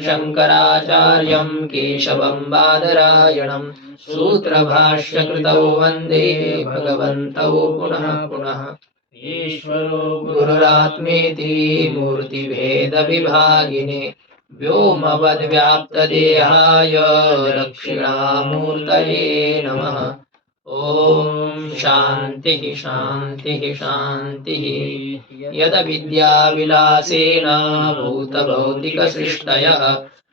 शंकराचार्यं केशवं बादरायणं सूत्रभाष्यकृतौ वन्दे भगवन्तौ पुनः पुनः। ईश्वरो गुरुरात्मेति मूर्तिभेदविभागिने व्योमवद्व्याप्तदेहाय दक्षिणामूर्तये नमः। ओम शांति शांति शांति। यद विद्याविलासेन भूतभौतिकसृष्टयः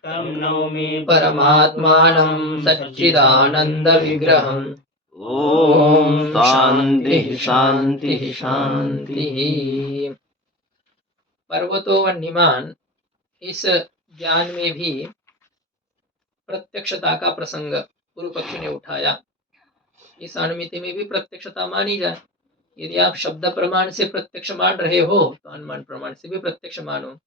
तं नौमि परमात्मानं सच्चिदानन्दविग्रहम्। ओम शांति शांति शांति। पर्वतो वन्यमान, इस ज्ञान में भी प्रत्यक्षता का प्रसंग पूर्व पक्षी ने उठाया। इस अनुमिति में भी प्रत्यक्षता मानी जाए। यदि आप शब्द प्रमाण से प्रत्यक्ष मान रहे हो तो अनुमान प्रमाण से भी प्रत्यक्ष मानो।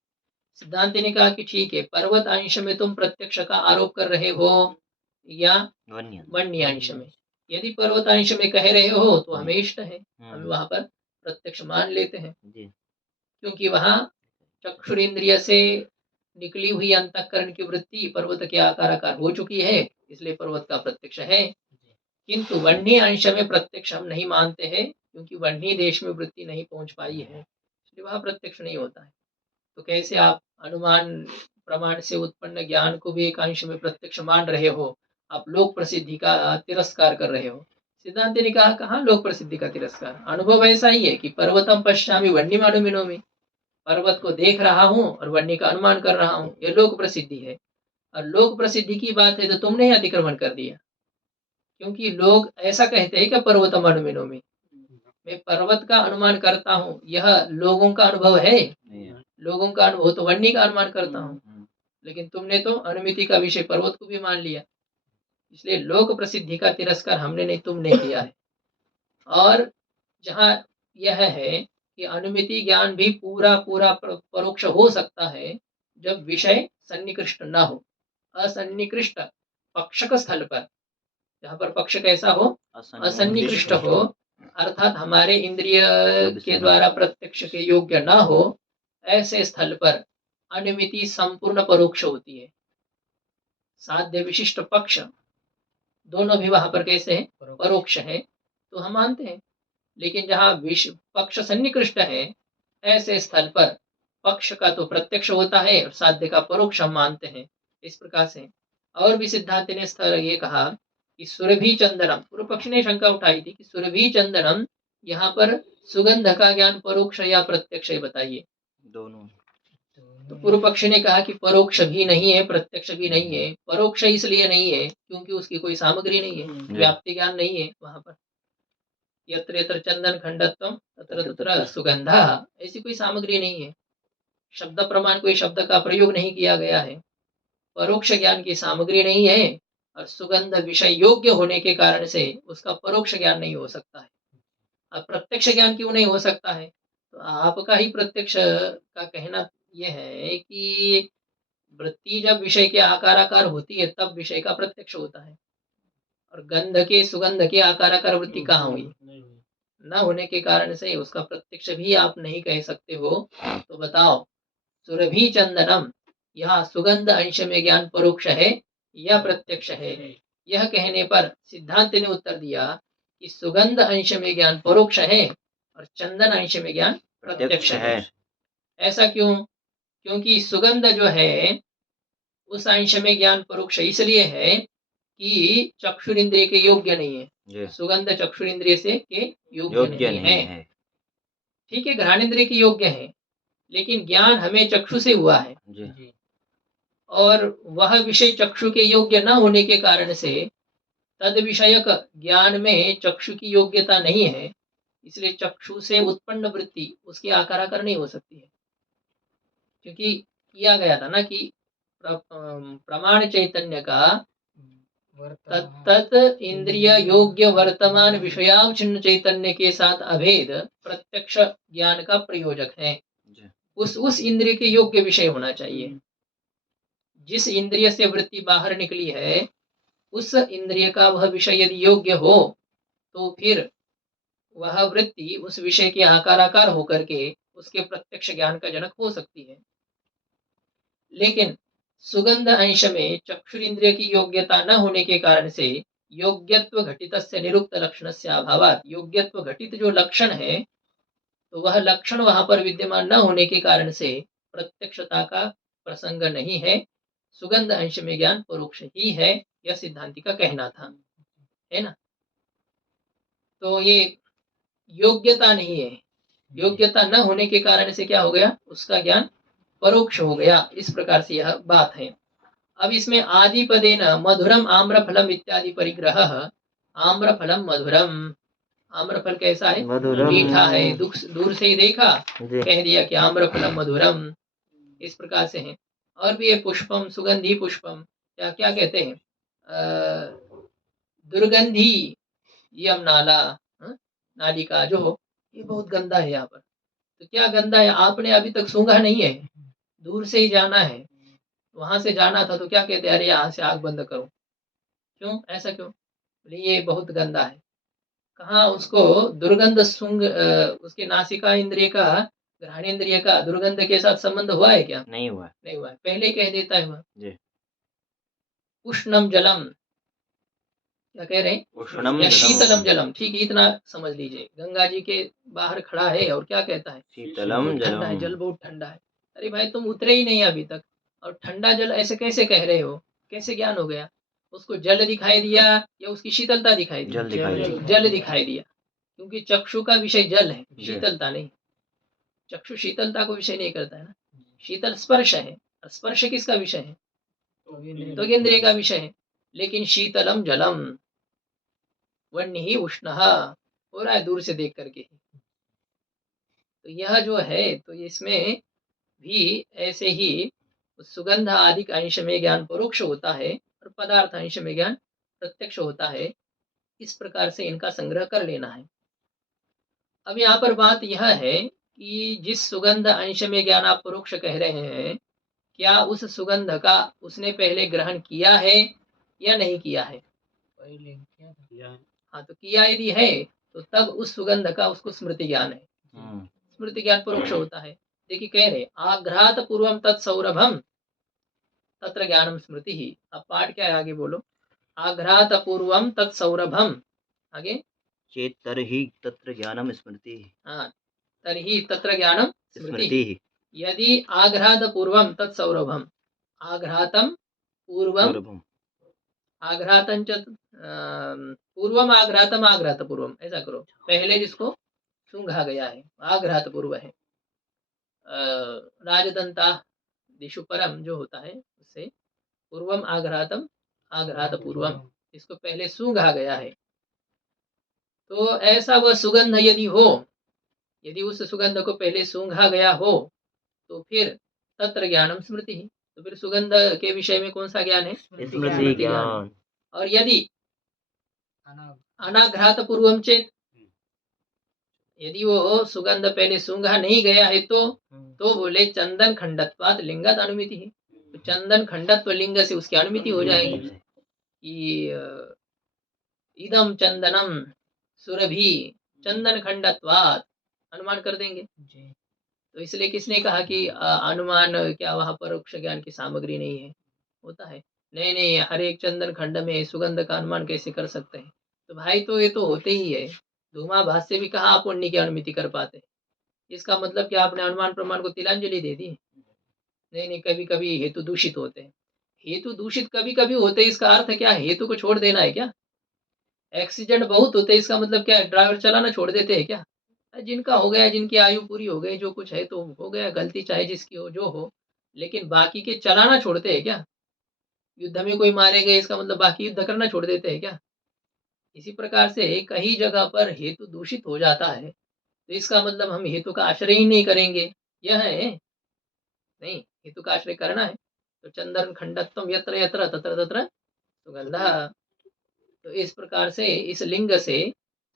सिद्धांति ने कहा कि ठीक है, पर्वत अंश में तुम प्रत्यक्ष का आरोप कर रहे हो या वन्य अंश में। यदि पर्वत अंश में कह रहे हो तो हमें इष्ट है, हम वहां पर प्रत्यक्ष मान लेते हैं, क्योंकि वहां चक्षुरेंद्रिय से निकली हुई अंतःकरण की वृत्ति पर्वत के आकार हो चुकी है, इसलिए पर्वत का प्रत्यक्ष है। किंतु वन्य अंश में प्रत्यक्ष हम नहीं मानते हैं, क्योंकि वन्य देश में वृत्ति नहीं पहुंच पाई है, इसलिए वहां प्रत्यक्ष नहीं होता है। तो कैसे आप अनुमान प्रमाण से उत्पन्न ज्ञान को भी एक अंश में प्रत्यक्ष मान रहे हो? आप लोक प्रसिद्धि का तिरस्कार कर रहे हो। सिद्धांत ने कहा, कहाँ लोक प्रसिद्धि का तिरस्कार? अनुभव ऐसा ही है कि पर्वतम पश्यामि वन्यमानुमिनोमि, पर्वत को देख रहा हूँ और वन्य का अनुमान कर रहा हूँ, यह लोक प्रसिद्धि है। और लोक प्रसिद्धि की बात है तो तुमने अतिक्रमण कर दिया, क्योंकि लोग ऐसा कहते हैं कि पर्वतम अनुमिनोमि, मैं पर्वत का अनुमान करता हूँ, यह लोगों का अनुभव है। लोगों का अनुभव तो वन्य का अनुमान करता हूँ, लेकिन तुमने तो अनुमिति का विषय पर्वत को भी मान लिया। इसलिए लोक प्रसिद्धि का तिरस्कार हमने नहीं, तुमने किया है। और जहाँ यह है कि अनुमिति ज्ञान भी पूरा पूरा परोक्ष हो सकता है जब विषय सन्निकृष्ट न हो। असन्निकृष्ट पक्षक स्थल पर, जहाँ पर पक्ष कैसा हो? असन्निकृष्ट हो, अर्थात हमारे इंद्रिय के द्वारा प्रत्यक्ष के योग्य न हो, ऐसे स्थल पर अनुमिति संपूर्ण परोक्ष होती है। साध्य विशिष्ट पक्ष दोनों भी वहां पर कैसे है? परोक्ष है, तो हम मानते हैं। लेकिन जहाँ पक्ष सन्निकृष्ट है, ऐसे स्थल पर पक्ष का तो प्रत्यक्ष होता है और साध्य का परोक्ष हम मानते हैं। इस प्रकार से और भी सिद्धांत ने स्थल ये कहा कि सुरभि चंदनम, पूर्व पक्ष ने शंका उठाई थी कि सुरभि चंदनम, यहाँ पर सुगंध का ज्ञान परोक्ष या प्रत्यक्ष है, बताइए। दोनों। तो पूर्व पक्ष ने कहा कि परोक्ष भी नहीं है, प्रत्यक्ष भी नहीं है। परोक्ष इसलिए नहीं है क्योंकि उसकी कोई सामग्री नहीं है, व्याप्ति ज्ञान नहीं है वहां पर। यत्र यत्र चंदन खंडत्वम तत्र तत्र सुगंधा, ऐसी कोई सामग्री नहीं है। शब्द प्रमाण कोई शब्द का प्रयोग नहीं किया गया है। परोक्ष ज्ञान की सामग्री नहीं है और सुगंध विषय योग्य होने के कारण से उसका परोक्ष ज्ञान नहीं हो सकता है। अब प्रत्यक्ष ज्ञान क्यों नहीं हो सकता है? तो आपका ही प्रत्यक्ष का कहना यह है कि वृत्ति जब विषय के आकार होती है तब विषय का प्रत्यक्ष होता है, और गंध के सुगंध के आकार वृत्ति कहाँ हुई? न होने के कारण से उसका प्रत्यक्ष भी आप नहीं कह सकते हो। तो बताओ, सुरभि चंदनम, यहाँ सुगंध अंश में ज्ञान परोक्ष है या प्रत्यक्ष है? यह कहने पर सिद्धांत ने उत्तर दिया कि सुगंध अंश में ज्ञान परोक्ष है और चंदन अंश में ज्ञान प्रत्यक्ष है। ऐसा क्यों? क्योंकि सुगंध जो है उस अंश में ज्ञान परोक्ष इसलिए है कि चक्षुरिंद्रिय के योग्य नहीं है। सुगंध चक्षुरिंद्रिय से के योग्य नहीं है। ठीक है, घ्राणेन्द्रिय के योग्य है, लेकिन ज्ञान हमें चक्षु से हुआ है जी। और वह विषय चक्षु के योग्य न होने के कारण से तद विषयक ज्ञान में चक्षु की योग्यता नहीं है, इसलिए चक्षु से उत्पन्न वृत्ति उसकी आकार नहीं हो सकती है। क्योंकि किया गया था ना कि प्रमाण चैतन्य का तत्त इंद्रिय योग्य वर्तमान विषयावच्छिन्न चैतन्य के साथ अभेद प्रत्यक्ष ज्ञान का प्रयोजक है। उस इंद्रिय के योग्य विषय होना चाहिए। जिस इंद्रिय से वृत्ति बाहर निकली है उस इंद्रिय का वह विषय यदि योग्य हो तो फिर वह वृत्ति उस विषय के आकार होकर के उसके प्रत्यक्ष ज्ञान का जनक हो सकती है। लेकिन सुगंध अंश में चक्षुरिंद्रिय की योग्यता न होने के कारण से योग्यत्व घटितस्य निरुक्त लक्षणस्य अभावात्, योग्यत्व घटित जो लक्षण है तो वह लक्षण वहां पर विद्यमान न होने के कारण से प्रत्यक्षता का प्रसंग नहीं है, सुगंध अंश में ज्ञान परोक्ष ही है, यह सिद्धांति का कहना था, है ना। तो ये योग्यता नहीं है, योग्यता न होने के कारण से क्या हो गया, उसका ज्ञान परोक्ष हो गया, इस प्रकार से यह बात है। अब इसमें आदि पदे न मधुरम आम्रफलम इत्यादि परिग्रह, आम्रफलम मधुरम, आम्रफल कैसा है, मधुरम मीठा है, दूर से ही देखा कह दिया कि आम्रफलम मधुरम, इस प्रकार से है। और भी ये पुष्पम सुगंधी पुष्पम, क्या क्या कहते हैं, दुर्गंधी यम नाला, नाली का जो हो, ये बहुत गंदा है यहाँ पर। तो क्या गंदा है, आपने अभी तक सूंघा नहीं है, दूर से ही जाना है, वहां से जाना था तो क्या कहते, अरे यहाँ से आग बंद करो, क्यों ऐसा क्यों, ये बहुत गंदा है। कहाँ उसको दुर्गंध सूंघ, उसके नासिका इंद्रिय का, घ्राणेन्द्रिय का दुर्गंध के साथ संबंध हुआ है क्या, नहीं हुआ, नहीं हुआ है, पहले कह देता है वह। जी। उष्णम जलम, क्या कह रहे हैं, उष्णम या जलम, शीतलम जलम, ठीक है, इतना समझ लीजिए। गंगा जी के बाहर खड़ा है और क्या कहता है, शीतलम बहुत ठंडा है, जलम, जल बहुत ठंडा है। अरे भाई तुम उतरे ही नहीं अभी तक, और ठंडा जल ऐसे कैसे कह रहे हो, कैसे ज्ञान हो गया, उसको जल दिखाई दिया या उसकी शीतलता दिखाई दी, जल दिखाई दिया। जल दिखाई दिया, क्योंकि चक्षु का विषय जल है, शीतलता नहीं। चक्षु शीतलता को विषय नहीं करता है ना, शीतल स्पर्श है, और स्पर्श किसका विषय है, तो इंद्रिय का विषय है। लेकिन शीतलम जलम वन्य ही उष्ण हो रहा है दूर से देख करके। तो यह जो है, तो इसमें भी ऐसे ही सुगंध आदि अंश में ज्ञान परोक्ष होता है और पदार्थ अंश में ज्ञान प्रत्यक्ष होता है, इस प्रकार से इनका संग्रह कर लेना है। अब यहाँ पर बात यह है कि जिस सुगंध अंश में ज्ञान आप परोक्ष कह रहे हैं, क्या उस सुगंध का उसने पहले ग्रहण किया है या नहीं किया है, पहले किया है। हाँ, तो किया यदि है तो तब उस सुगंध का उसको स्मृति ज्ञान है, स्मृति ज्ञान परोक्ष होता है। देखिए कह रहे आघ्रात पूर्वम तत्सौरभम तत्र ज्ञानम स्मृति ही। अब पाठ क्या है आगे बोलो, आघ्रात पूर्वम तत्सौरभम, आगे चेत तरहि तत्र ज्ञानम स्मृति, हाँ, तर्हि तत्र ज्ञानम स्मृति। स्मृति यदि आघ्रात पूर्वम तत्सौरभम, आघ्रातम पूर्वम, आघ्रातम च पूर्वम आघ्रातम आघ्रात पूर्वम, ऐसा करो, पहले जिसको सूंघा गया है आघ्रात पूर्व है, राजदंता दिशु परम जो होता है उससे पूर्वम आघ्रातम आघ्रात पूर्वम, इसको पहले सूंघा गया है। तो ऐसा वह सुगंध यदि हो, यदि उस सुगंध को पहले सूंघा गया हो तो फिर तत्र ज्ञानम स्मृति ही, तो फिर सुगंध के विषय में कौन सा ज्ञान है, स्मृति ज्ञान। और यदि अनाघ्रात पूर्वम चेत, यदि वो सुगंध पहले सूंघा नहीं गया है तो बोले चंदन खंडत्वात लिंगत अनुमिति है, तो चंदन खंडत्व लिंग से उसकी अनुमिति हो जाएगी कि इदम चंदनम सुरभि चंदन खंडत्वात, अनुमान कर देंगे। तो इसलिए किसने कहा कि अनुमान क्या वहां परोक्ष ज्ञान की सामग्री नहीं है, होता है, नहीं नहीं हर एक चंदन खंड में सुगंध का अनुमान कैसे कर सकते हैं, तो भाई तो ये तो होते ही है, धूमाभास से भी कहा आप पुण्य की अनुमिति कर पाते, इसका मतलब कि आपने अनुमान प्रमाण को तिलांजलि दे दी, नहीं नहीं, कभी कभी हेतु दूषित होते हैं, हेतु दूषित कभी कभी होते हैं, इसका अर्थ क्या, हेतु को छोड़ देना है क्या, एक्सीडेंट बहुत होते हैं, इसका मतलब क्या, ड्राइवर चलाना छोड़ देते हैं क्या, जिनका हो गया, जिनकी आयु पूरी हो गई, जो कुछ है तो हो गया, गलती चाहे जिसकी हो जो हो, लेकिन बाकी के चलाना छोड़ते हैं क्या, युद्ध में कोई मारे गए इसका मतलब बाकी युद्ध करना छोड़ देते हैं क्या। इसी प्रकार से कई जगह पर हेतु दूषित हो जाता है, तो इसका मतलब हम हेतु का आश्रय ही नहीं करेंगे, यह है नहीं, हेतु का आश्रय करना है। तो चंदन खंडत्वम यत्र यत्र तत्र तत्र सुगंधा, तो इस प्रकार से इस लिंग से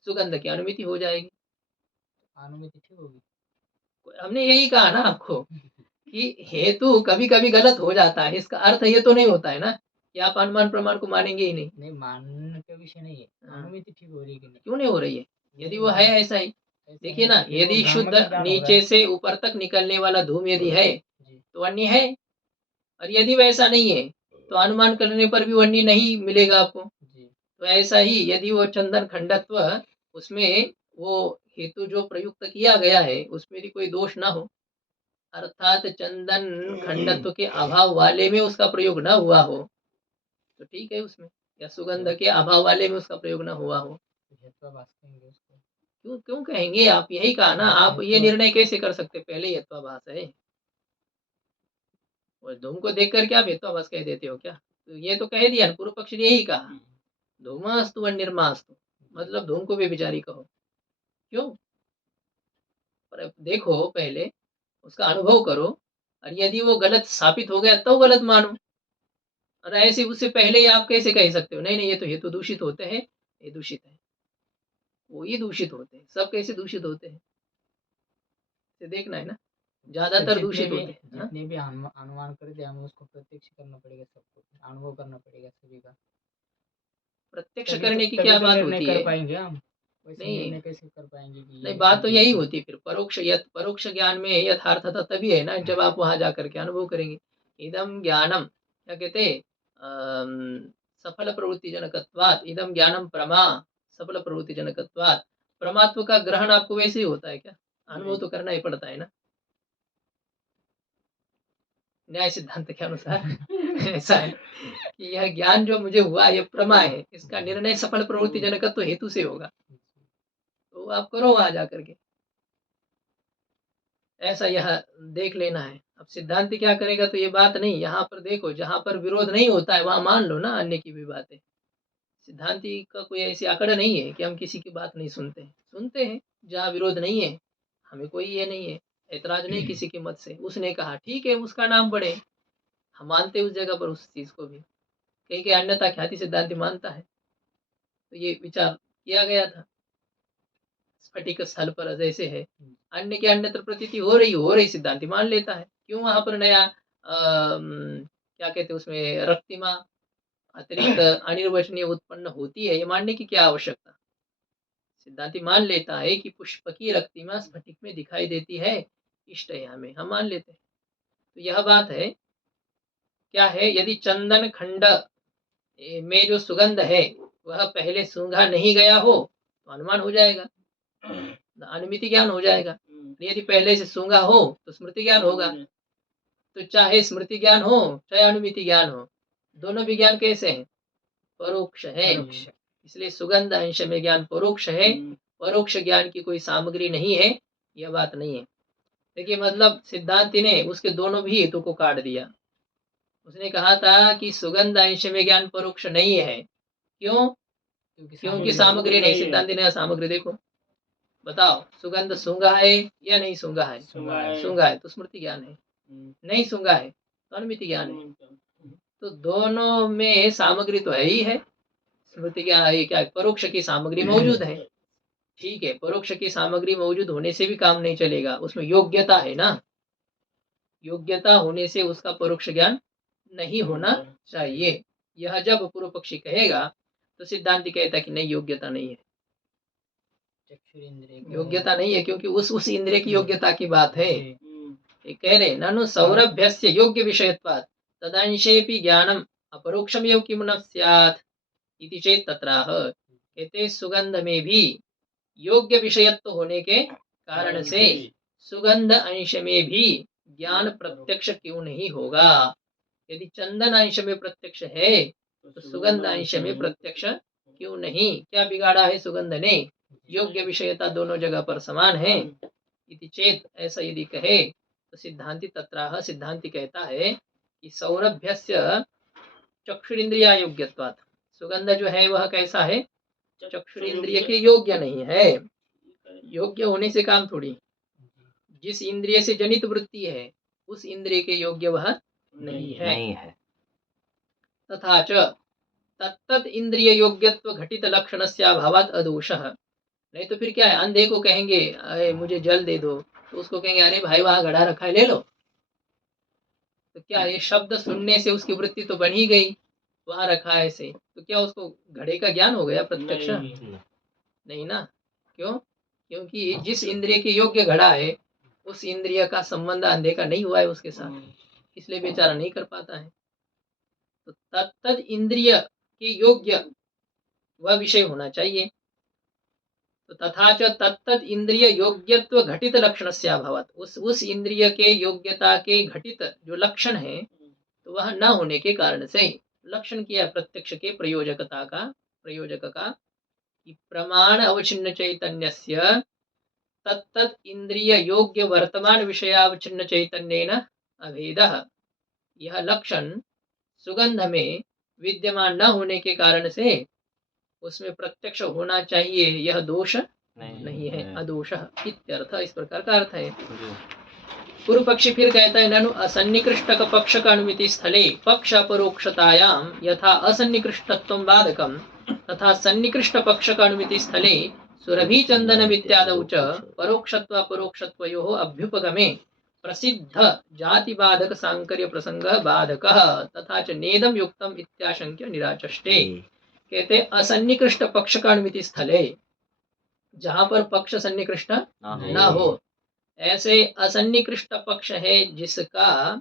सुगंध की अनुमिति हो जाएगी, अनुमिति ठीक होगी। हमने यही कहा ना आपको कि हेतु कभी कभी गलत हो जाता है, इसका अर्थ ये तो नहीं होता है ना कि आप अनुमान प्रमाण को मानेंगे ही नहीं, नहीं मानने का विषय नहीं है, अनुमिति ठीक हो रही है कि नहीं, क्यों नहीं हो रही है, यदि वो है ऐसा ही। देखिए ना, यदि शुद्ध नीचे से ऊपर तक निकलने वाला धूम यदि है तो अन्य है, और यदि वैसा नहीं है तो अनुमान करने पर भी वन्य नहीं मिलेगा आपको। तो ऐसा ही यदि वो चंदन खंडत्व उसमें वो हेतु जो प्रयुक्त किया गया है उसमें भी कोई दोष ना हो, अर्थात चंदन खंडत्व के अभाव वाले में उसका प्रयोग न हुआ हो तो ठीक है उसमें, या सुगंध के अभाव वाले में उसका प्रयोग न हुआ हो। क्यों क्यों कहेंगे आप, यही कहा ना, आप ये निर्णय कैसे कर सकते, पहले ही हेत्वाभास है और धूम को देख करके आप हेत्वाभास कह देते हो क्या? तो ये तो कह दिया, पूर्व पक्ष ने यही कहा, धूमास्तु व निर्मास्तु, मतलब धूम को भी विचारी कहो। क्यों? पर देखो पहले उसका अनुभव करो, और यदि वो गलत साबित हो गया तो गलत मानो, और ऐसे उससे पहले ही आप कैसे कह सकते हो नहीं नहीं ये तो हेतु दूषित होते हैं, ये दूषित है, वो ही दूषित होते हैं, सब कैसे दूषित होते हैं, ये देखना है ना, ज्यादातर दूषित होते हैं। हाँ? जितने भी अनुमान करे थे हमें उसको प्रत्यक्ष करना पड़ेगा, सबको अनुभव करना पड़ेगा सभी का, प्रत्यक्ष करने की क्या बात होती कर है? पाएंगे हम, वैसे नहीं निर्णय कैसे कर पाएंगे कि नहीं, बात तो यही होती है फिर, परोक्ष ज्ञान में यथार्थता तभी है ना जब आप वहां जाकर के अनुभव करेंगे। इदम ज्ञानम क्या कहते, सफल प्रवृत्ति जनकत्वात्, इदम ज्ञानम प्रमा सफल प्रवृत्ति जनकत्वात्, परमात्म का ग्रहण आपको वैसे ही होता है क्या? अनुभव तो करना ही पड़ता है ना, न्याय सिद्धांत के अनुसार ऐसा है कि यह ज्ञान जो मुझे हुआ यह प्रमा है, इसका निर्णय सफल प्रवृत्ति जनकत्व हेतु से होगा, तो आप करो वहां जाकर के, ऐसा यह देख लेना है। अब सिद्धांत क्या करेगा तो ये बात नहीं, यहाँ पर देखो जहां पर विरोध नहीं होता है वहां मान लो ना अन्य की भी बातें, सिद्धांति का कोई ऐसी आकड़ नहीं है कि हम किसी की बात नहीं सुनते हैं, सुनते हैं जहाँ विरोध नहीं है, हमें कोई ये नहीं है, ऐतराज नहीं किसी के मत से, उसने कहा ठीक है उसका नाम बढ़े, हम मानते उस जगह पर उस चीज को भी, कहीं के अन्यथा ख्याति सिद्धांति मानता है, तो ये विचार किया गया था स्फटिक स्थल पर जैसे है, अन्य के अन्यत्र प्रतीति हो रही सिद्धांति मान लेता है, क्यों वहां पर नया क्या कहते हैं उसमें रक्तिमा अतिरिक्त अनिर्वचनीय उत्पन्न होती है, ये मानने की क्या आवश्यकता, सिद्धांति मान लेता है कि पुष्प की रक्तिमा स्फटिक में दिखाई देती है, इष्ट है हमें, हम मान लेते हैं। तो यह बात है, क्या है, यदि चंदन खंड में जो सुगंध है वह पहले सूंघा नहीं गया हो तो अनुमान हो जाएगा, अनुमिति ज्ञान हो जाएगा, यदि पहले से सूंघा हो तो स्मृति ज्ञान होगा, तो चाहे स्मृति ज्ञान हो चाहे अनुमिति ज्ञान हो, दोनों भी ज्ञान कैसे हैं, परोक्ष है, इसलिए सुगंध अंश में ज्ञान परोक्ष है, परोक्ष ज्ञान की कोई सामग्री नहीं है, यह बात नहीं है। देखिए मतलब सिद्धांति ने उसके दोनों भी हेतु को काट दिया, उसने कहा था कि सुगंध अंश में ज्ञान परोक्ष नहीं है, क्यों? क्योंकि सामग्री नहीं, सिद्धांति ने सामग्री देखो, बताओ सुगंध सूंघा है या नहीं सूंघा है, सूंघा है तो स्मृति ज्ञान है, नहीं सूंघा है तो अनुमिति ज्ञान है, तो दोनों में सामग्री तो है ही है, स्मृति क्या है, क्या परोक्ष की सामग्री मौजूद है, ठीक है, परोक्ष की सामग्री मौजूद होने से भी काम नहीं चलेगा, उसमें योग्यता है ना, योग्यता होने से उसका परोक्ष ज्ञान नहीं होना चाहिए, यह जब पूर्व पक्षी कहेगा तो सिद्धांत कहता है कि नहीं योग्यता नहीं है, योग्यता नहीं है, क्योंकि उस इंद्रिय की योग्यता की बात है, ये कह रहे ननु सौरभ्यस्य योग्य विषयत्वात् तदंशेपि ज्ञानम अपरोक्षम एव किम न स्यात् इति चेत तत्राह, कहते सुगंध में भी योग्य विषयत्व होने के कारण से सुगंध अंश में भी ज्ञान प्रत्यक्ष क्यों नहीं होगा, यदि चंदन अंश में प्रत्यक्ष है तो सुगंध अंश में प्रत्यक्ष क्यों नहीं, क्या बिगाड़ा है सुगंध ने, योग्य विषयता दोनों जगह पर समान है, इति चेत ऐसा यदि कहे तो सिद्धांति तत्राह, सिद्धांति कहता है कि सौरभ्यस्य चक्षुरिंद्रिया योग्यत्वात्, सुगंध जो है वह कैसा है, चक्षुरिंद्रिय के योग्य नहीं है, योग्य होने से काम थोड़ी, जिस इंद्रिय से जनित वृत्ति है उस इंद्रिय के योग्य वह नहीं है, तथा च तत्तद इंद्रिय योग्यत्व घटित लक्षण से अभावात अदोषः, नहीं तो फिर क्या है, अंधे को कहेंगे अरे मुझे जल दे दो तो उसको कहेंगे अरे भाई वहां घड़ा रखा है ले लो, तो क्या ये शब्द सुनने से उसकी वृत्ति तो बन ही गई, वहां रखा है ऐसे, तो क्या उसको घड़े का ज्ञान हो गया प्रत्यक्ष, नहीं ना, क्यों, क्योंकि जिस इंद्रिय के योग्य घड़ा है उस इंद्रिय का संबंध अंधे का नहीं हुआ है उसके साथ, इसलिए बेचारा नहीं कर पाता है। तो तत्तद इंद्रिय के योग्य वह विषय होना चाहिए। तो तथा च तत्तद इंद्रिय योग्यत्व घटित लक्षण से अभवत, उस इंद्रिय के योग्यता के घटित जो लक्षण है तो वह न होने के कारण से लक्षण किया प्रत्यक्ष के प्रयोजक का कि प्रमाण अवचिन्न चैतन्यस्य तत्तद इंद्रिय योग्य वर्तमान विषयावचिन्न चैतन्येन अभेदः। यह लक्षण सुगंध में विद्यमान न होने के कारण से उसमें प्रत्यक्ष होना चाहिए, यह दोष नहीं है, अदोष इत्यर्थ। इस प्रकार का अर्थ है। पूर्व पक्षी फिर कहता है ननु असन्निकृष्टक पक्ष का अनुमिति स्थले पक्ष अपरोक्षतायाम यथा असन्निकृष्टत्वं बाधकम तथा सन्निकृष्ट पक्ष का अनुमिति स्थले सुरभि चंदन इत्यादौ च परोक्षत्व अपरोक्षत्वयोः अभ्युपगमे प्रसिद्ध जाति बाधक सांकर्य प्रसंग बाधक तथा च नेदम युक्तम इत्याशंक्य निराचष्टे। कहते असन्निकृष्ट पक्ष का अनुमिति स्थले, जहां पर पक्ष सन्निकृष्ट न हो, ऐसे असन्निकृष्ट पक्ष है जिसका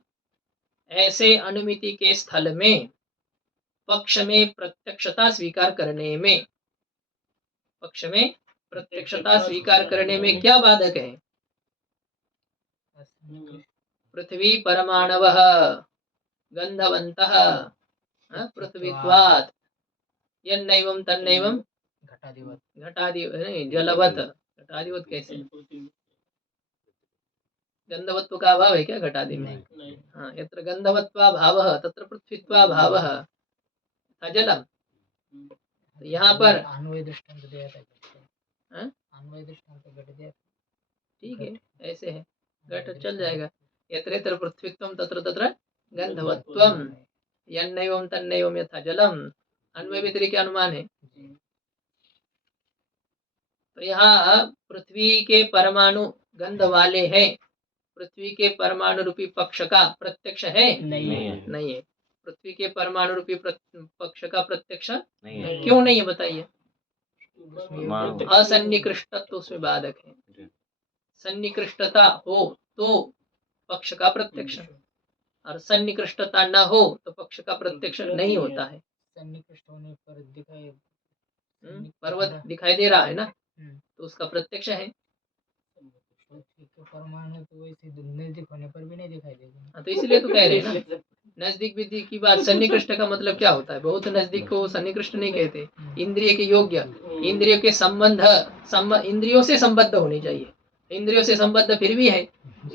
ऐसे अनुमिति के स्थल में पक्ष में प्रत्यक्षता स्वीकार करने में, पक्ष में प्रत्यक्षता स्वीकार करने में क्या बाधक है? पृथ्वी परमाणवः गंधवन्तः पृथ्वीत्वात् यन्नैवं तन्नैवं घटादिवत् जलवत्। घटादिवत् कैसे? गंधवत्व का अभाव है क्या घटादि में? हाँ, यत्र गंधवत्वा भावः तत्र पृथ्वीत्वा भावः जलम। यहाँ पर अन्वय दृष्टांत दिया था, अन्वय दृष्टांत घट दिया, ठीक है, ऐसे है, घट चल जाएगा। यत्र यत्र पृथ्वीत्वं तत्र तत्र गंधवत्वम यन्नैवं तन्नैवं यथा जलम, अन्वय व्यतिरिक्त अनुमान है। तो यहाँ पृथ्वी के परमाणु गंध वाले हैं, पृथ्वी के परमाणु रूपी पक्ष का प्रत्यक्ष है? नहीं है। पृथ्वी के परमाणु रूपी पक्ष का प्रत्यक्ष क्यों नहीं है बताइए? असन्निकृष्टत्व उसमें बाधक है। सन्निकृष्टता हो तो पक्ष का प्रत्यक्ष, और सन्निकृष्टता न हो तो पक्ष का प्रत्यक्ष नहीं होता है। सन्निकृष्ट होने पर दिखाई, पर्वत दिखाई दे रहा है ना, तो उसका प्रत्यक्ष है। परमाणु तो वैसे नजदीक होने पर भी नहीं दिखाई देगा। तो इसलिए तो कह रहे हैं ना, नजदीक विधि की बात। सन्निकृष्ट का मतलब क्या होता है? बहुत नजदीक को सन्निकृष्ट नहीं कहते। इंद्रिय के योग्य, इंद्रियों के संबंध, इंद्रियों से संबद्ध होनी चाहिए। इंद्रियों से संबद्ध फिर भी है,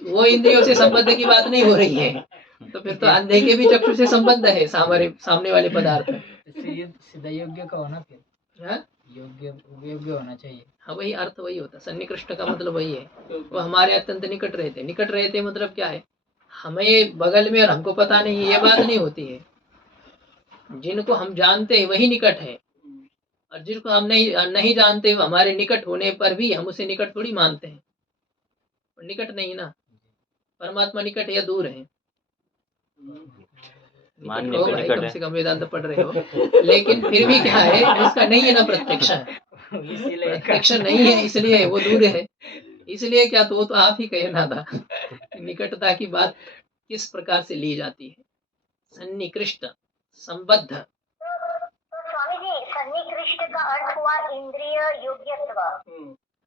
वो इंद्रियों से संबद्ध की बात नहीं हो रही है, तो फिर तो अंधे के भी चक्षु से संबद्ध है सामने वाले पदार्थ। सीधा योग्य का होना, फिर योग्य होना चाहिए। हाँ, वही अर्थ वही होता है। सन्निकृष्ट का मतलब वही है, वो हमारे अत्यंत निकट रहते। निकट रहते मतलब क्या है? हमें बगल में और हमको पता नहीं, ये बात नहीं होती है। जिनको हम जानते हैं वही निकट है, और जिनको हम नहीं जानते हमारे निकट होने पर भी हम उसे निकट थोड़ी मानते हैं। निकट नहीं ना, परमात्मा निकट या दूर है? निकट हो भाई, कम से कम वेदांत पढ़ रहे हो, लेकिन फिर भी क्या है, उसका नहीं है ना प्रत्यक्ष, प्रत्यक्ष नहीं है, इसलिए वो दूर है। इसलिए क्या, तो आप ही कहना था निकटता की बात किस प्रकार से ली जाती है? सन्निकृष्ट, संबद्ध। तो स्वामी जी, सन्निकृष्ट का अर्थ हुआ इंद्रिय योग्यत्व।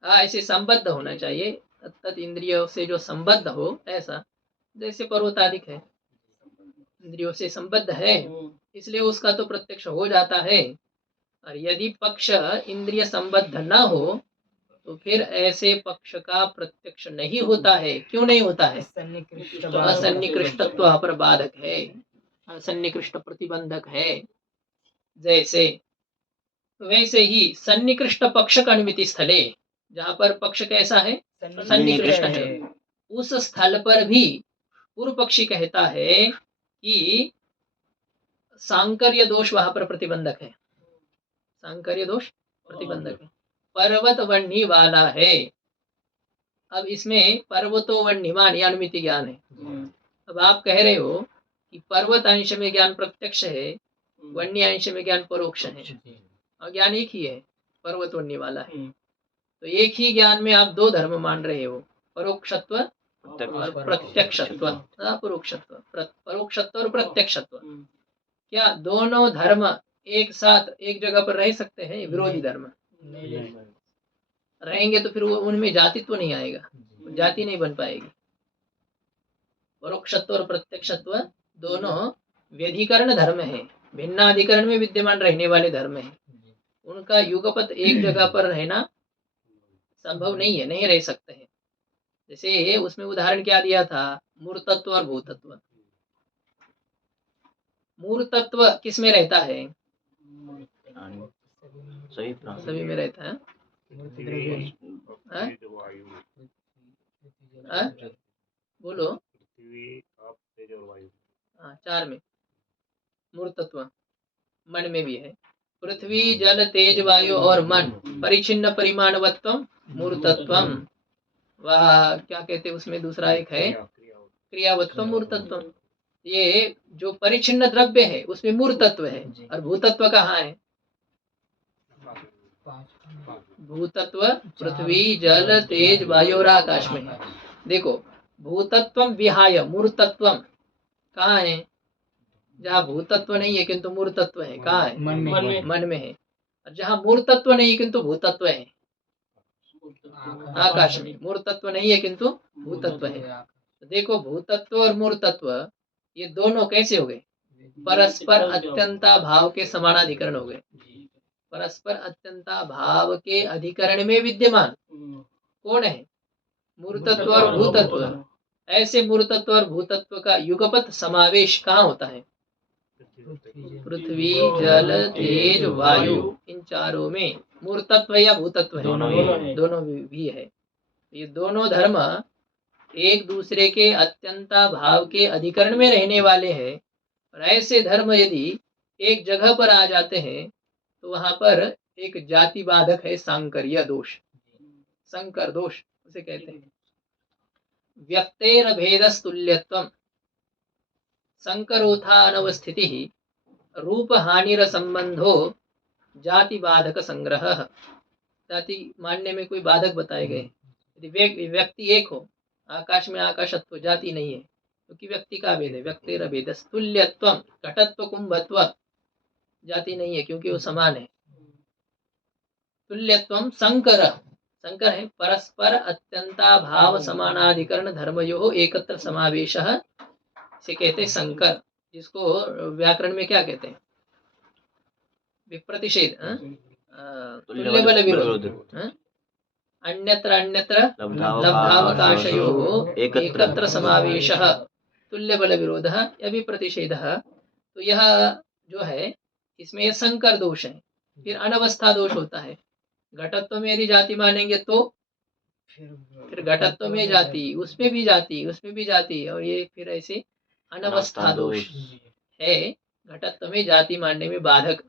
हाँ, ऐसे संबद्ध होना चाहिए, तत् इंद्रियों से जो संबद्ध हो, ऐसा जैसे पर्वतादिक है, इंद्रियों से संबद्ध है, इसलिए उसका तो प्रत्यक्ष हो जाता है। और यदि पक्ष इंद्रिय संबद्ध न हो तो फिर ऐसे पक्ष का प्रत्यक्ष नहीं होता है। क्यों नहीं होता है? असन्निकृष्टत्व पर बाधक है, असन्निकृष्ट प्रतिबंधक है। जैसे वैसे ही सन्निकृष्ट पक्ष का अनुमिति स्थले, जहाँ पर पक्ष कैसा है? सन्निकृष्ट है, उस स्थल पर भी पूर्व पक्षी कहता है कि सांकर्य दोष वहां पर प्रतिबंधक है। सांकर्य दोष प्रतिबंधक है, पर्वत वन्नी वाला है। अब इसमें पर्वतो वन्यमान या अनुमिति ज्ञान है। अब आप कह रहे हो कि पर्वत अंश में ज्ञान प्रत्यक्ष है, वन्य अंश में ज्ञान परोक्ष है, और ज्ञान एक ही है, पर्वत वन्य वाला है। तो एक ही ज्ञान में आप दो धर्म मान रहे हो, परोक्षत्व और प्रत्यक्षत्व, अपरोक्षत्व, परोक्षत्व और प्रत्यक्षत्व। क्या दोनों धर्म एक साथ एक जगह पर रह सकते हैं? विरोधी धर्म रहेंगे तो फिर वो उनमें जातित्व नहीं आएगा, जाति नहीं बन पाएगी। परोक्षत्व और प्रत्यक्षत्व दोनों व्यधिकरण धर्म है, भिन्नाधिकरण में विद्यमान रहने वाले धर्म है। उनका युगपत एक जगह पर रहना संभव नहीं है, नहीं रह सकते हैं। जैसे उसमें उदाहरण क्या दिया था? मूर्तत्व और भूतत्व। मूर्तत्व किस में रहता है? सभी में रहता है। बोलो। हाँ, 4 में मूर्तत्व। मन में भी है। पृथ्वी जल तेज वायु और मन परिचिन्न परिमाणवत्वम मूर्तत्वम। वह क्या कहते उसमें दूसरा एक है क्रियावत्वम मूर्तत्वम। ये जो परिचिन्न द्रव्य है उसमें मूर्तत्व है, और भूतत्व कहाँ है? भूतत्व पृथ्वी जल तेज वायु और आकाश में है। देखो, भूतत्वम विहाय मूर्तत्वम कहाँ है? जहाँ भूतत्व नहीं है किंतु मूर्तत्व है, कहाँ है? मन में है। और जहाँ मूर्तत्व नहीं किंतु भूतत्व है, आकाश में। मूर्तत्व नहीं है किंतु भूतत्व है। तो देखो, भूतत्व और मूर्तत्व ये दोनों कैसे हो गए? परस्पर अत्यंता भाव के समानाधिकरण हो गए। परस्पर अत्यंता भाव के अधिकरण में विद्यमान कौन है? मूर्तत्व और भूतत्व। ऐसे मूर्तत्व और भूतत्व का युगपत समावेश कहाँ होता है? पृथ्वी जल तेज वायु, इन चारों में मूर्तत्व या भूतत्व है? दोनों भी है। ये दोनों धर्म एक दूसरे के अत्यंता भाव के अधिकरण में रहने वाले हैं। और ऐसे धर्म यदि एक जगह पर आ जाते हैं तो वहां पर एक जाति बाधक है, सांकर्य दोष, संकर दोष उसे कहते हैं। व्यक्तेर भेदस्तुल्यत्वम संकरोथा अनवस्थिति रूप हानिर संबंधो जाति बाधक संग्रह। जाति मानने में कोई बाधक बताए गए। यदि व्यक्ति एक हो, आकाश में आकाशत्व, जाति नहीं है, क्योंकि व्यक्ति का भेद है। व्यक्तेर भेदस्तुल्यत्वम घटत्व कुंभत्व, जाति नहीं है क्योंकि वो समान है। तुल्यत्वम संकर, संकर है परस्पर अत्यंता भाव समानाधिकरण धर्मयो एकत्र समावेश से कहते संकर, जिसको व्याकरण में क्या कहते हैं? विप्रतिषेध, तुल्य बल विरोध, अन्यत्र अन्यत्र लब्धावकाशयोः एकत्र समावेशः तुल्य बल विरोध या विप्रतिषेधः। तो यह जो है इसमें संकर दोष है। फिर अनवस्था दोष होता है। घटत्व में यदि जाति मानेंगे तो फिर घटत्व में जाति, उसमें भी जाति, उसमें भी जाति, और ये फिर ऐसे अनवस्था दोष है। घटत्व में जाति मानने में बाधक।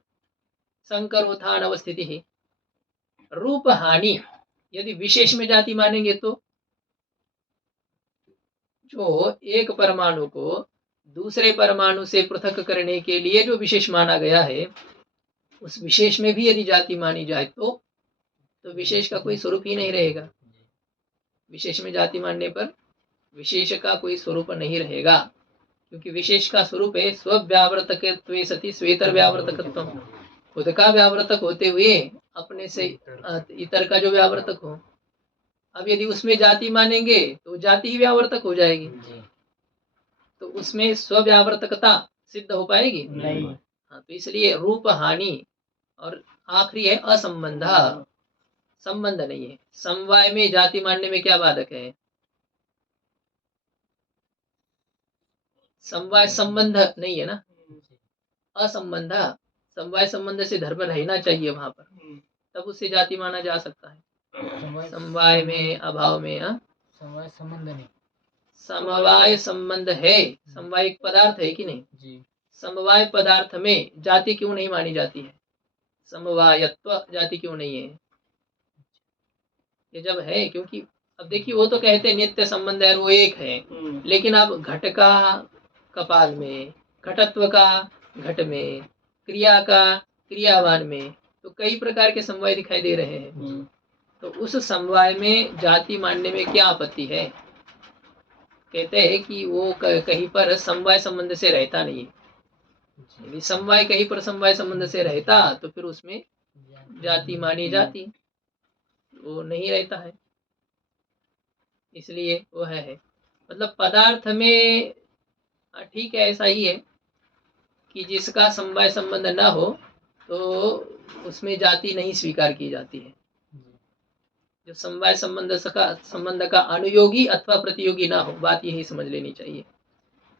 संकरोथा अनवस्थिति ही। रूप हानि, यदि विशेष में जाति मानेंगे तो जो एक परमाणु को दूसरे परमाणु से पृथक करने के लिए जो विशेष माना गया है, उस विशेष में भी यदि जाति मानी जाए तो विशेष का कोई स्वरूप ही नहीं रहेगा। विशेष में जाति मानने पर विशेष का कोई स्वरूप नहीं रहेगा, क्योंकि विशेष का स्वरूप है स्वव्यावर्तकत्वे सति स्वेतर व्यावर्तकत्वम। खुद का व्यावर्तक होते हुए अपने से इतर का जो व्यावर्तक हो। अब यदि उसमें जाति मानेंगे तो जाति ही व्यावर्तक हो जाएगी, तो उसमें स्वव्यावर्तकता सिद्ध हो पाएगी नहीं। हाँ, तो इसलिए रूप हानि। और आखिरी है असंबंध, संबंध नहीं है। समवाय में जाति मानने में क्या बाधक है? समवाय संबंध नहीं है ना, असंबंध। समवाय संबंध से धर्म रहना चाहिए वहां पर, तब उसे जाति माना जा सकता है। समवाय में अभाव में समवाय संबंध नहीं, समवाय संबंध है। समवाय एक पदार्थ है कि नहीं जी। समवाय पदार्थ में जाति क्यों नहीं मानी जाती है? समवायत्व जाति क्यों नहीं है? ये जब है, क्योंकि अब देखिए वो तो कहते हैं नित्य संबंध है, वो एक है, लेकिन अब घट का कपाल में, घटत्व का घट में, क्रिया का क्रियावान में, तो कई प्रकार के समवाय दिखाई दे रहे हैं। तो उस समवाय में जाति मानने में क्या आपत्ति है? कहते हैं कि वो कहीं पर समवाय संबंध से रहता नहीं है। यदि समवाय कहीं पर समवाय संबंध से रहता तो फिर उसमें जाति मानी जाती, वो नहीं रहता है, इसलिए वो है। मतलब पदार्थ में ठीक है, ऐसा ही है कि जिसका समवाय संबंध न हो तो उसमें जाति नहीं स्वीकार की जाती है। जो समवाय संबंध का अनुयोगी अथवा प्रतियोगी ना हो, बात यही समझ लेनी चाहिए।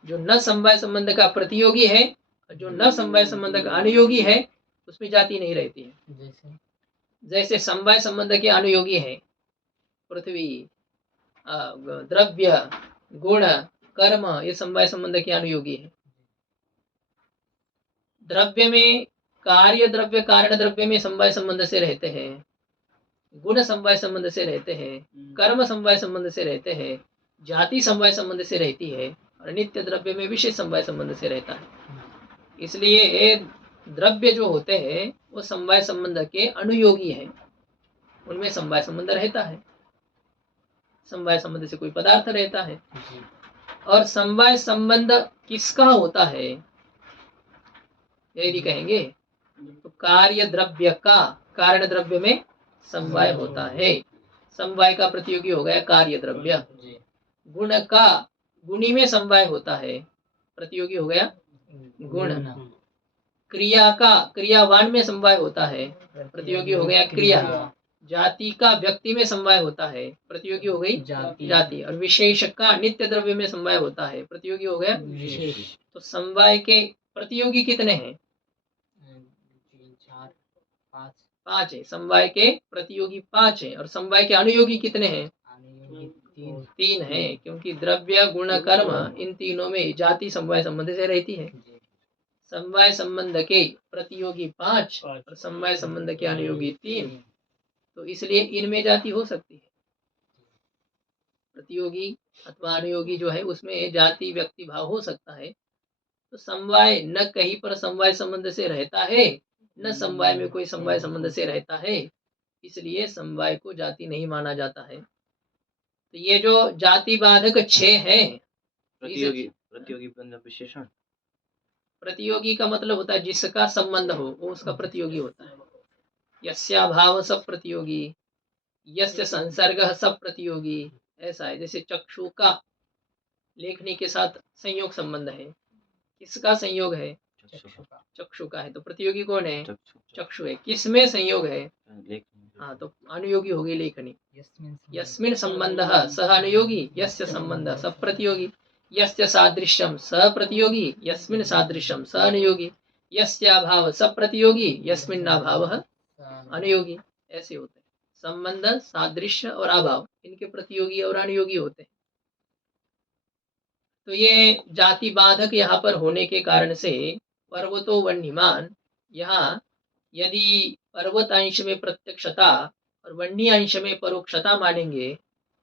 जो न समवाय संबंध का प्रतियोगी है और जो न समवाय संबंध का अनुयोगी है उसमें जाति नहीं रहती है। जैसे समवाय संबंध के अनुयोगी है पृथ्वी, द्रव्य, गुण, कर्म, ये समवाय संबंध के अनुयोगी है। द्रव्य में कार्य द्रव्य कारण द्रव्य में समवाय संबंध से रहते हैं, गुण समवाय संबंध से रहते हैं, कर्म समवाय संबंध से रहते हैं, जाति समवाय संबंध से रहती है और नित्य द्रव्य में विशेष समवाय संबंध से रहता है। इसलिए द्रव्य जो होते हैं वो समवाय संबंध के अनुयोगी है, उनमें समवाय संबंध रहता है। समवाय संबंध से कोई पदार्थ रहता है। और समवाय संबंध किसका होता है यदि कहेंगे तो कार्य द्रव्य का कारण द्रव्य में समवाय होता है। समवाय का प्रतियोगी हो गया कार्य द्रव्य। गुण का गुणी में समवाय होता है, प्रतियोगी हो गया गुण। क्रिया का क्रियावान में समवाय होता है, प्रतियोगी हो गया क्रिया। जाति का व्यक्ति में समवाय होता है, प्रतियोगी हो गई जाति। और विशेष का नित्य द्रव्य में समवाय होता है, प्रतियोगी हो गया विशेष। तो समवाय के प्रतियोगी कितने हैं? 5 है। समवाय के प्रतियोगी 5 है और समवाय के अनुयोगी कितने हैं? 3 है, क्योंकि द्रव्य गुण कर्म इन तीनों में जाति समवाय संबंध से रहती है। समवाय संबंध के प्रतियोगी 5 और समवाय संबंध के अनुयोगी 3, तो इसलिए इनमें जाति हो सकती है। प्रतियोगी अथवा अनुयोगी जो है उसमें जाति व्यक्ति भाव हो सकता है। तो समवाय न कहीं पर समवाय संबंध से रहता है, न समवाय में कोई समवाय संबंध से रहता है, इसलिए समवाय को जाति नहीं माना जाता है। तो ये जो जाति बाधक 6 है, प्रतियोगी विशेषण। प्रतियोगी का मतलब होता है जिसका संबंध हो वो उसका प्रतियोगी होता है। यस्याभाव सब प्रतियोगी, यस्य संसर्ग सब प्रतियोगी, ऐसा है। जैसे चक्षु का लेखनी के साथ संयोग संबंध है, किसका संयोग है? चक्षु का है, तो प्रतियोगी कौन है? चक्षु है। किसमें संयोग है? हाँ, तो अनुयोगी हो गई लेखनी। यस्मिन संबंधः सह अनुयोगी, यस्य संबंधः सब प्रतियोगी, यस्य सादृश्यम सह प्रतियोगी, यस्मिन सादृश्यम सह अनुयोगी, यस्याभाव सब प्रतियोगी, यस्मिन नाभावः अनुयोगी। ऐसे होते हैं। संबंध, सादृश्य और अभाव इनके प्रतियोगी और अनुयोगी होते हैं। तो ये जाति बाधक यहाँ पर होने के कारण से पर्वतो वह्निमान, यहाँ यदि पर्वत अंश में प्रत्यक्षता और वह्नि अंश में परोक्षता मानेंगे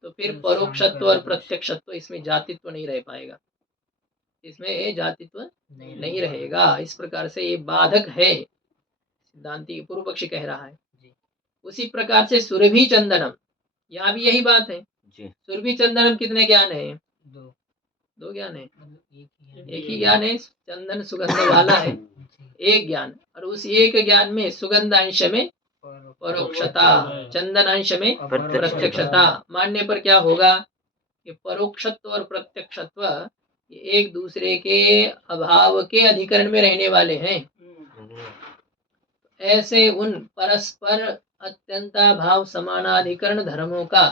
तो फिर परोक्षत्व और प्रत्यक्षत्व इसमें जातित्व नहीं रह पाएगा, इसमें जातित्व नहीं रहेगा। इस प्रकार से ये बाधक है, सिद्धांति पूर्व पक्षी कह रहा है। उसी प्रकार से सुरभि चंदनम, यहाँ भी यही बात है। सुरभि चंदनम कितने ज्ञान है? 2 ज्ञान है, एक ही ज्ञान है। चंदन सुगंध वाला है, एक ज्ञान, और उस एक ज्ञान में सुगंध अंश में परोक्षता, चंदन अंश में प्रत्यक्षता मानने पर क्या होगा कि परोक्षत्व और प्रत्यक्षत्व एक दूसरे के अभाव के अधिकरण में रहने वाले हैं। ऐसे उन परस्पर अत्यंताभाव समानाधिकरण धर्मों का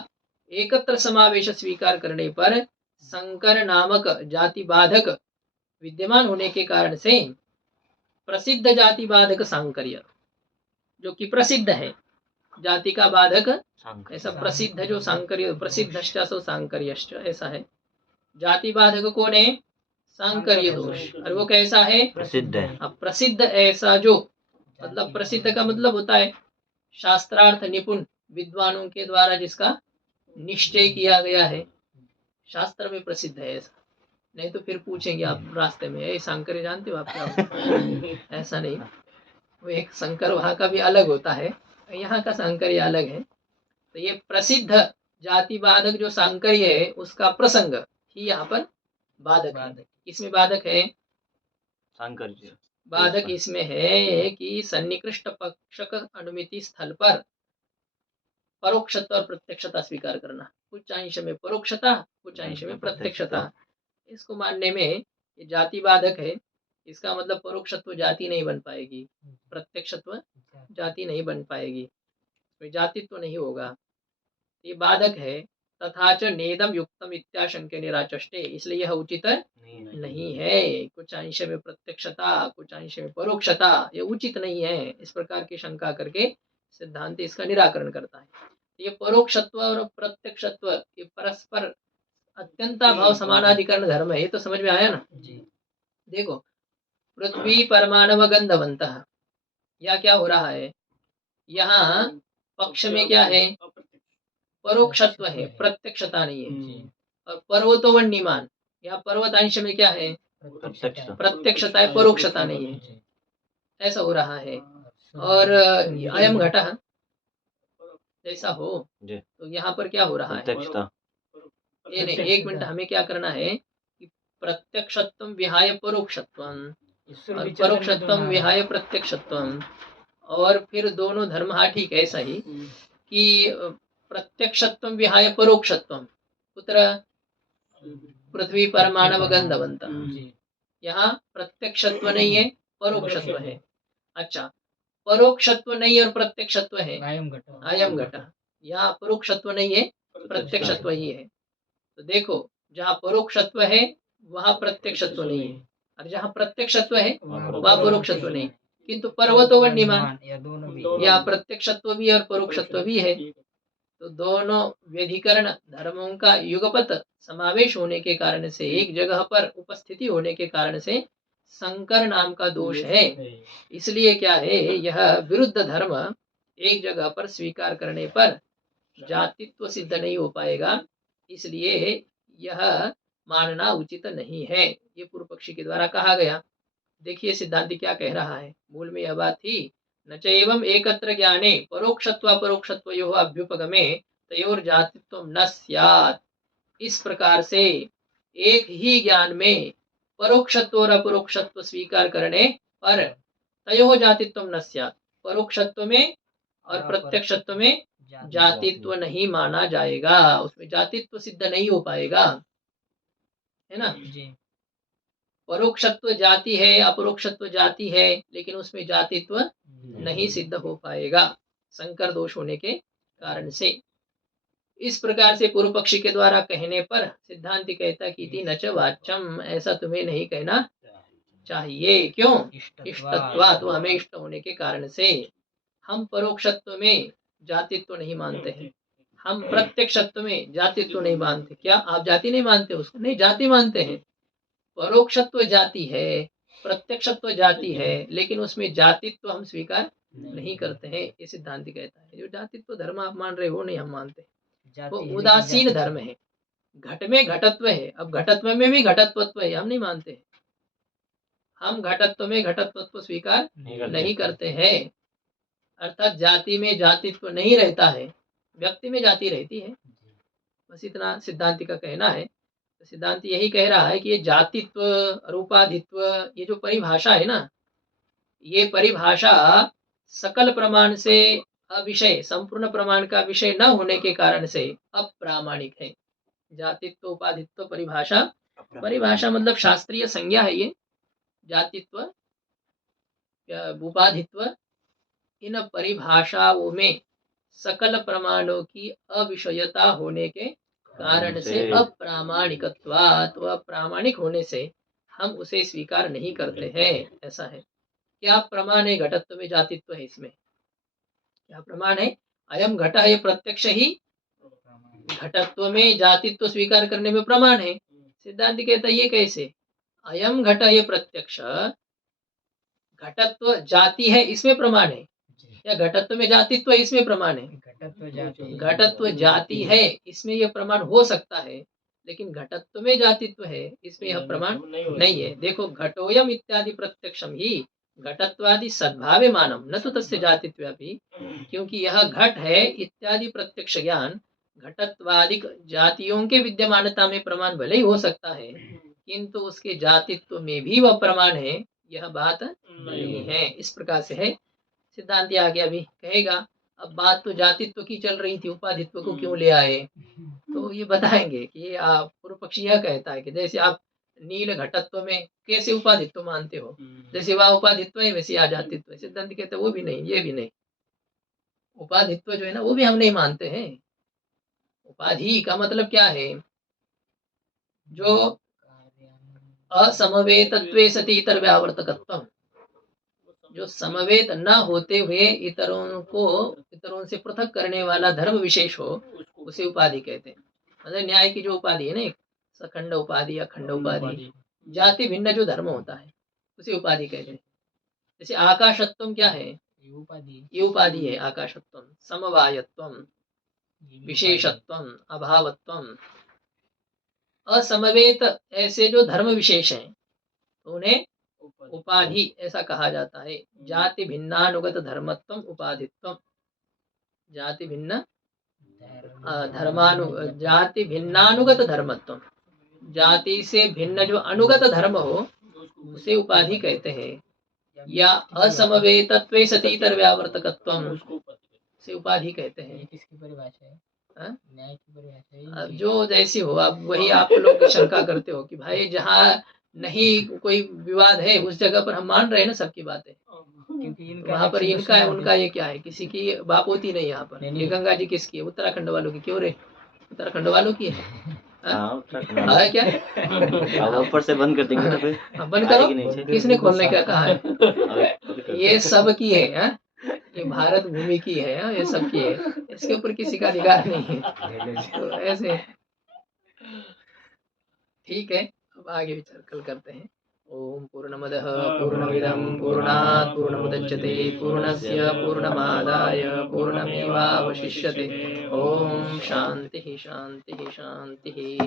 एकत्र समावेश स्वीकार करने पर संकर नामक जाति बाधक विद्यमान होने के कारण से प्रसिद्ध जाति बाधक सांकर्य, जो कि प्रसिद्ध है जाति का बाधक, ऐसा प्रसिद्ध जो सांकर्य, प्रसिद्धश्च सो सांकर्यश्च, ऐसा है। जाति बाधक कौन है? सांकर्य दोष। और वो कैसा है? प्रसिद्ध है। अब प्रसिद्ध ऐसा जो, मतलब प्रसिद्ध का मतलब होता है शास्त्रार्थ निपुण विद्वानों के द्वारा जिसका निश्चय किया गया है, शास्त्र में प्रसिद्ध है ऐसा। नहीं तो फिर पूछेंगे आप रास्ते में, ये शंकर जानते हो आप क्या? ऐसा नहीं, वो एक शंकर वहाँ का भी अलग होता है, यहाँ का सांकर्य अलग है। तो ये प्रसिद्ध जाति बाधक जो सांकर्य है उसका प्रसंग ही यहाँ पर बाधक है। बाधक। इसमें बाधक है, सांकर्य बाधक इसमें। इसमें है कि सन्निकृष्ट पक्षक अनुमिति स्थल पर परोक्षता और प्रत्यक्षता स्वीकार करना, कुछ अंश में परोक्षता कुछ अंश में प्रत्यक्षता। इसको मानने में ये जाति बाधक है, इसका मतलब परोक्षत्व जाति नहीं बन पाएगी, प्रत्यक्षत्व जाति नहीं बन पाएगी, इसमें जातित्व नहीं होगा, ये बाधक है। तथा च नेदम युक्तम इत्याशंके निराचष्टे, इसलिए यह उचित नहीं है। कुछ अंश में प्रत्यक्षता कुछ अंश में परोक्षता, ये उचित नहीं है, इस प्रकार की शंका करके सिद्धांत इसका निराकरण करता है। ये परोक्षत्व और प्रत्यक्षत्व ये परस्पर अत्यंताभाव समानाधिकरण धर्म है, ये तो समझ में आया ना। जी। देखो पृथ्वी परमाणव गंधवंतः, या क्या हो रहा है, यहाँ पक्ष में क्या है, परोक्षत्व है, प्रत्यक्षता नहीं है। जी। और पर्वतो वन्यमान, यहाँ पर्वत अंश में क्या है, प्रत्यक्षता। प्रत्यक्षता है, परोक्षता नहीं है, जी। ऐसा हो रहा है। और अयम घटः जैसा हो जी। तो यहाँ पर क्या हो रहा है, प्रत्यक्षता ये नहीं, एक मिनट, हमें क्या करना है कि प्रत्यक्षत्वम विहाय परोक्षत्वम और परोक्षत्वम विहाय प्रत्यक्षत्वम, और फिर दोनों धर्म, हाँ ठीक है, ऐसा ही कि प्रत्यक्षत्वम विहाय परोक्षत्वम कुत्र पृथ्वी परमाणव गंधवंतः, जी। यहाँ प्रत्यक्षत्व नहीं है, परोक्षत्व है। अच्छा, परोक्षत्व नहीं और प्रत्यक्षत्व है, अयम घट। अयम घट, यहाँ परोक्षत्व नहीं है, प्रत्यक्षत्व ही है। तो देखो जहाँ परोक्षत्व है वहाँ प्रत्यक्षत्व नहीं है, और जहाँ प्रत्यक्षत्व है वहाँ परोक्षत्व नहीं। किंतु पर्वतो वन्यमान, या दोनों भी, यहाँ प्रत्यक्षत्व भी और परोक्षत्व भी है, तो दोनों व्यधिकरण धर्मों का युगपत समावेश होने के कारण से, एक जगह पर उपस्थिति होने के कारण से संकर नाम का दोष है। इसलिए क्या है, यह विरुद्ध धर्म एक जगह पर स्वीकार करने पर जातित्व सिद्ध नहीं हो पाएगा, इसलिए यह मानना उचित नहीं है, ये पूर्व पक्षी के द्वारा कहा गया। देखिए सिद्धांत क्या कह रहा है, मूल में यह बात थी, न च एवं एकत्र ज्ञाने परोक्षत्वापरोक्षत्वयोः अभ्युपगमे तयोर जातित्वं न स्यात्। इस प्रकार से एक ही ज्ञान में परोक्षत्व और अपरोक्षत्व स्वीकार करने पर तयोः जातित्वं न स्यात्, परोक्षत्व में और प्रत्यक्षत्व में जातित्व नहीं माना जाएगा, उसमें जातित्व सिद्ध नहीं हो पाएगा, है ना। जी। परोक्षत्व जाति है, अपरोक्षत्व जाति है, लेकिन उसमें जातित्व नहीं सिद्ध हो पाएगा संकर दोष होने के कारण से। इस प्रकार से पूर्व पक्षी के द्वारा कहने पर सिद्धांत कहता कि इति न च वाच्यम, ऐसा तुम्हें नहीं कहना चाहिए। क्यों, इष्टत्वात्, तो हमें इष्ट होने के कारण से। हम परोक्षत्व में जातित्व नहीं मानते हैं, हम प्रत्यक्षत्व में जातित्व नहीं मानते। क्या आप जाति नहीं मानते उसको? नहीं, जाति मानते हैं। परोक्षत्व जाति है, प्रत्यक्षत्व जाति है, लेकिन उसमें जातित्व हम स्वीकार नहीं करते हैं, ये सिद्धांत कहता है। जो जातित्व धर्म आप मान रहे हो नहीं हम मानते, वो उदासीन धर्म है। घट में घटत्व है, अब घटत्व में भी घटत्वत्व है, हम नहीं मानते, हम घटत्व में घटत्वत्व स्वीकार नहीं करते हैं। अर्थात जाति में जातित्व नहीं रहता है, व्यक्ति में जाति रहती है, बस इतना सिद्धांत का कहना है। तो सिद्धांत यही कह रहा है कि ये जातित्व रूपाधित्व, ये जो परिभाषा है ना, ये परिभाषा सकल प्रमाण से अविषय, संपूर्ण प्रमाण का विषय न होने के कारण से अप्रामाणिक है। जातित्व उपाधित्व परिभाषा, परिभाषा मतलब शास्त्रीय संज्ञा है ये, जातित्व उपाधित्व, इन परिभाषाओं में सकल प्रमाणों की अविषयता होने के कारण से अप्रामाणिकत्वात्, अप्रामाणिक होने से हम उसे स्वीकार नहीं करते हैं, ऐसा है। क्या प्रमाण है घटत्व में जातित्व है, इसमें क्या प्रमाण है? अयम घट है, प्रत्यक्ष ही घटत्व में जातित्व स्वीकार करने में प्रमाण है। सिद्धांत कहता है ये कैसे, अयम घट ये प्रत्यक्ष, घटत्व जाति है इसमें प्रमाण है, या घटत्व में जातित्व इसमें प्रमाण है? घटत्व जाति है इसमें यह प्रमाण हो सकता है, लेकिन घटत्व में जातित्व है इसमें यह प्रमाण नहीं है। देखो घटोयम इत्यादि प्रत्यक्षम ही घटत्वादि सद्भावे मानम न तो तस्य जातित्व्यापि, क्योंकि यह घट है इत्यादि प्रत्यक्ष ज्ञान घटत्वादिक जातियों के विद्यमानता में प्रमाण भले ही हो सकता है, किंतु उसके जातित्व में भी वह प्रमाण है, यह बात नहीं है। इस प्रकार से है। सिद्धांत आगे अभी कहेगा। अब बात तो जातित्व की चल रही थी, उपाधित्व को क्यों ले आए, तो ये बताएंगे कि आप पूर्व पक्षी यह कहता है कि जैसे आप नील घटत्व में कैसे उपाधित्व मानते हो, जैसे वह उपाधित्व है वैसे आ जातित्व है। सिद्धांत कहते हैं वो भी नहीं, ये भी नहीं। उपाधित्व जो है ना वो भी हम नहीं मानते हैं। उपाधि का मतलब क्या है, जो असमवेतत्वे सति इतर व्यावर्तकत्व, जो समवेत न होते हुए इतरों से पृथक करने वाला धर्म विशेष हो, उसे उपाधि कहते हैं। मतलब न्याय की जो उपाधि है ना, एक सखंड उपाधि, अखंड उपाधि, जाति भिन्न जो धर्म होता है उसे उपाधि कहते हैं। जैसे आकाशत्वम क्या है, ये उपाधि है। आकाशत्वम, समवायत्वम, विशेषत्वम, अभावत्वम, असमवेत, ऐसे जो धर्म विशेष हैं तो उन्हें उपाधि ऐसा कहा जाता है। जाति भिन्नानुगत धर्मत्वम उपाधित्वम, जाति भिन्न जाति भिन्नानुगत धर्मत्वम, जाति से भिन्न जो अनुगत धर्म हो उसे उपाधि कहते हैं। या असमवेतत्वे सति इतर व्यावर्तकत्वम से उपाधि कहते हैं। किसकी परिभाषा है? हाँ? न्याय की परिभाषा है। अब जो जैसी हो, अब वही आप लोग शंका करते हो कि भाई जहाँ नहीं कोई विवाद है उस जगह पर हम मान रहे हैं ना सबकी बातें, क्योंकि वहाँ पर इनका है उनका ये क्या है, किसी की बाप होती नहीं यहाँ पर। ये गंगा जी किसकी है, उत्तराखंड वालों की। क्यों रे, उत्तराखंड वालों की है? हाँ, क्या अब ऊपर से बंद कर देंगे ना फिर। बंद करो, किसने खोलने का कहा है? ये सब की है, हाँ? ये भारत भूमि की है, हाँ? ये सब की है, इसके ऊपर किसी का अधिकार नहीं है। तो ऐसे ठीक है। अब आगे विचार कल करते हैं। ओम पूर्णमदः पूर्णमिदं पूर्णात् पूर्णमुदच्यते पूर्णस्य पूर्णमादाय पूर्णमेवावशिष्यते। ओम शांति शांति शांति।